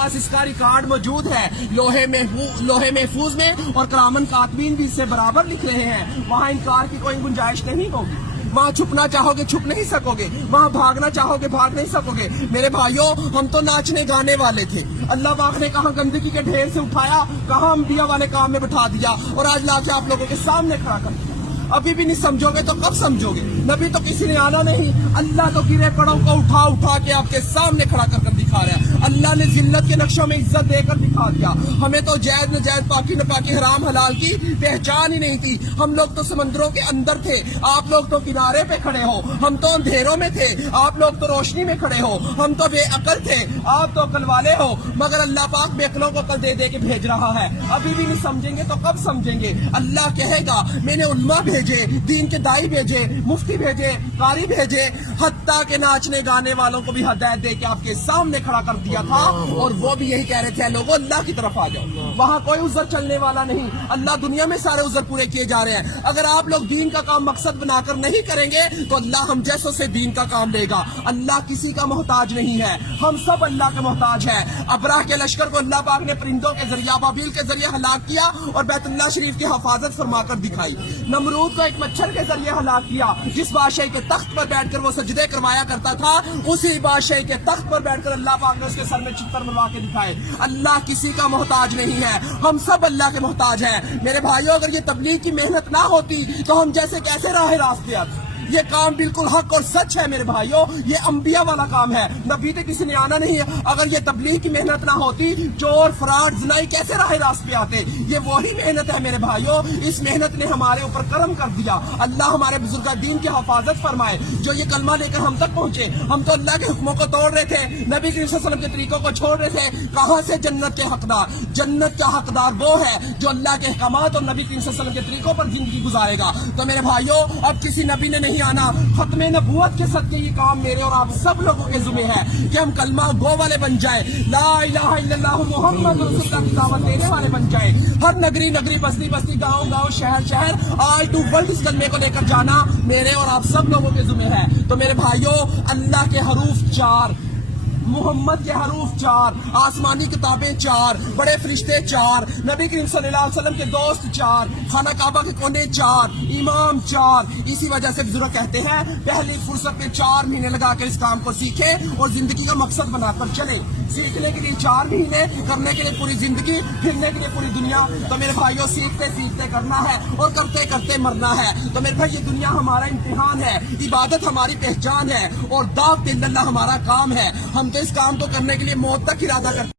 پاس اس کا ریکارڈ موجود ہے لوہے محفوظ میں، اور کرامن کاتبین بھی اس سے برابر لکھ رہے ہیں۔ وہاں انکار کی کوئی گنجائش نہیں ہوگی۔ وہاں چھپنا چاہو گے چھپ نہیں سکو گے، وہاں بھاگنا چاہو گے بھاگ نہیں سکو گے۔ میرے بھائیوں، ہم تو ناچنے گانے والے تھے، اللہ پاک نے کہاں گندگی کے ڈھیر سے اٹھایا، کہاں انبیاء والے کام میں بٹھا دیا، اور آج لا کے آپ لوگوں کے سامنے کھڑا کر دیا۔ ابھی بھی نہیں سمجھو گے تو کب سمجھو گے؟ نبی تو کسی نے آنا نہیں، اللہ تو گرے پڑوں کو اٹھا اٹھا کے آپ کے سامنے کھڑا کر کر دکھا رہا ہے۔ اللہ نے ذلت کے نقشوں میں عزت دے کر دکھا دیا۔ ہمیں تو جائز نجائز، پاکی نپاکی، حرام حلال کی پہچان ہی نہیں تھی۔ ہم لوگ تو سمندروں کے اندر تھے، آپ لوگ تو کنارے پہ کھڑے ہو۔ ہم تو اندھیروں میں تھے، آپ لوگ تو روشنی میں کھڑے ہو۔ ہم تو بے عقل تھے، آپ تو عقل والے ہو، مگر اللہ پاک بے عقلوں کو عقل دے دے کے بھیج رہا ہے۔ ابھی بھی نہیں سمجھیں گے تو کب سمجھیں گے؟ اللہ کہے گا میں نے علماء بھیجے، دین کے دائی بھیجے، مفتی بھیجے، قاری بھیجے، حتیٰ کہ ناچنے گانے والوں کو بھی ہدایت دے کے آپ کے سامنے کھڑا کر دیا تھا، اور وہ بھی یہی کہہ رہے تھے لوگوں اللہ کی طرف آ جاؤ۔ وہاں کوئی عذر چلنے والا نہیں، اللہ دنیا میں سارے عذر پورے کیے جا رہے ہیں۔ اگر آپ لوگ دین کا کام مقصد بنا کر نہیں کریں گے تو اللہ ہم جیسوں سے دین کا کام لے گا۔ اللہ کسی کا محتاج نہیں ہے، ہم سب اللہ کے محتاج ہیں۔ ابراہ کے لشکر کو اللہ پاک نے پرندوں کے ذریعہ، ابابیل کے ذریعے ہلاک کیا اور بیت اللہ شریف کی حفاظت فرما کر دکھائی۔ نمرود کو ایک مچھر کے ذریعے ہلاک کیا، جس بادشاہی کے تخت پر بیٹھ کر وہ سجدے کروایا کرتا تھا، اسی بادشاہی کے تخت پر بیٹھ کر اللہ پاک نے اس کے سر میں چتر مروا کے دکھائے۔ اللہ کسی کا محتاج نہیں ہے، ہم سب اللہ کے محتاج ہیں۔ میرے بھائیوں، اگر یہ تبلیغ کی محنت نہ ہوتی تو ہم جیسے کیسے راہ راست پہ آتے؟ یہ کام بالکل حق اور سچ ہے میرے بھائیوں، یہ انبیاء والا کام ہے، نبی تو کسی نے آنا نہیں ہے۔ اگر یہ تبلیغ کی محنت نہ ہوتی، چور، فراڈ، زنائی کیسے راہ راست پہ آتے؟ یہ وہی محنت ہے میرے بھائیوں، اس محنت نے ہمارے اوپر کرم کر دیا۔ اللہ ہمارے بزرگ دین کی حفاظت فرمائے، جو یہ کلمہ لے کر ہم تک پہنچے۔ ہم تو اللہ کے حکموں کو توڑ رہے تھے، نبی کریم صلی اللہ علیہ وسلم کے طریقوں کو چھوڑ رہے تھے۔ کہاں سے جنت کے حقدار؟ جنت کا حقدار وہ ہے جو اللہ کے احکامات اور نبی کریم صلی اللہ علیہ وسلم کے طریقوں پر زندگی گزارے گا۔ تو میرے بھائیوں، اب کسی نبی نے نہیں آنا، ختم نبوت کے صدقے یہ کام میرے اور آپ سب لوگوں کے ذمہ ہے کہ ہم کلمہ گو والے بن جائیں، لا الہ الا اللہ محمد رسول اللہ کی دعوت دینے والے بن جائیں۔ ہر نگری نگری، بستی بستی، گاؤں گاؤں، شہر شہر، آل ٹو ورلڈ اس کلمے کو لے کر جانا میرے اور آپ سب لوگوں کے ذمہ ہے۔ تو میرے بھائیوں، اللہ کے حروف 4، محمد کے حروف 4، آسمانی کتابیں 4، بڑے فرشتے 4، نبی کریم صلی اللہ علیہ وسلم کے دوست 4، خانہ کعبہ کے کونے 4، امام 4۔ اسی وجہ سے بزرگ کہتے ہیں پہلی فرصت میں 4 مہینے لگا کر اس کام کو سیکھیں اور زندگی کا مقصد بنا کر چلیں۔ سیکھنے کے لیے 4 مہینے، کرنے کے لیے پوری زندگی، پھرنے کے لیے پوری دنیا۔ تو میرے بھائیوں، سیکھتے سیکھتے کرنا ہے اور کرتے کرتے مرنا ہے۔ تو میرے بھائی، یہ دنیا ہمارا امتحان ہے، عبادت ہماری پہچان ہے، اور دعوت اللہ ہمارا کام ہے۔ ہم تو اس کام کو کرنے کے لیے موت تک ارادہ کرتے ہیں۔